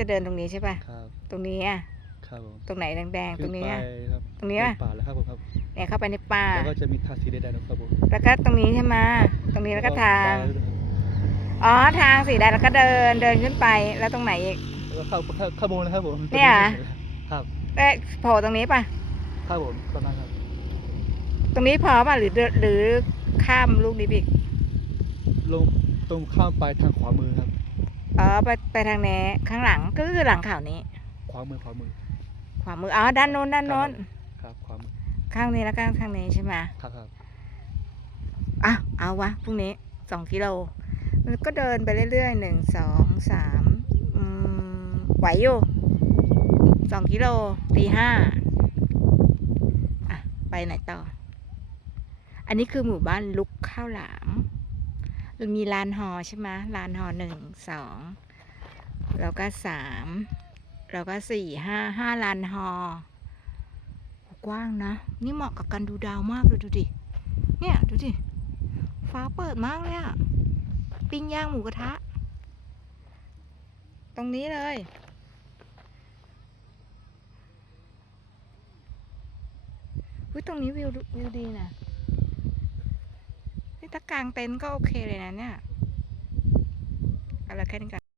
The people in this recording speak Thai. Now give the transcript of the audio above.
จะเดินตรงนี้ใช่ป่ะ ครับ ตรงนี้อะครับผมตรงไหนแดงๆตรงนี้ขึ้อะไปครับตรงนี้ปะเป็ป่าแล้วครับผมครับ เนี่ยเข้าไปในป่า แล้วก็จะมีทางสีแดงๆนะครับผมแล้วก็ตรงนี้ใช่ไหมตรงนี้แล้วก็ทางไปด้วยนะครับอ๋อทางสีแดงแล้วก็เดินเดินขึ้นไปแล้วตรงไหนอีก แล้วก็เข้าเข้าเข้าโมงนะครับผมเนี่ยเหรอ ครับเอ๊ะโผล่ตรงนี้ป่ะ ครับผมประมาณครับ ตรงนี้พอป่ะหรือเดินหรือข้ามลูกนี้ไปอีกลงตรงข้ามไปทางขวามือครับ อ๋อไปไปทางนี้ข้างหลังก็คือหลังเขานี้ ขวามือขวามือขวามืออ๋อด้านโน้นด้านโน้นครับขวามือข้างนี้แล้วก็ข้างนี้ใช่ไหมครับครับอะเอาวะพรุ่งนี้สองกิโลมันก็เดินไปเรื่อยๆหนึ่งสองสามอืมไหวอยู่สองกิโลตีห้าอะไปไหนต่อ อันนี้คือหมู่บ้านลุกข้าวหลาม มีลานหอใช่ไหมลานหอหนึ่งสองแล้วก็สามแล้วก็สี่ห้าห้าลานหอกว้างนะ นี่เหมาะกับการดูดาวมากเลยดูดิ เนี่ย ดูดิ ฟ้าเปิดมากเลยอะปิ้งย่างหมูกระทะ ตรงนี้เลยวิตรงนี้วิวดูวิวดีนะ ถ้ากลางเต็นท์ก็โอเคเลยนะเนี่ย เอาละไรแค่นี้กัน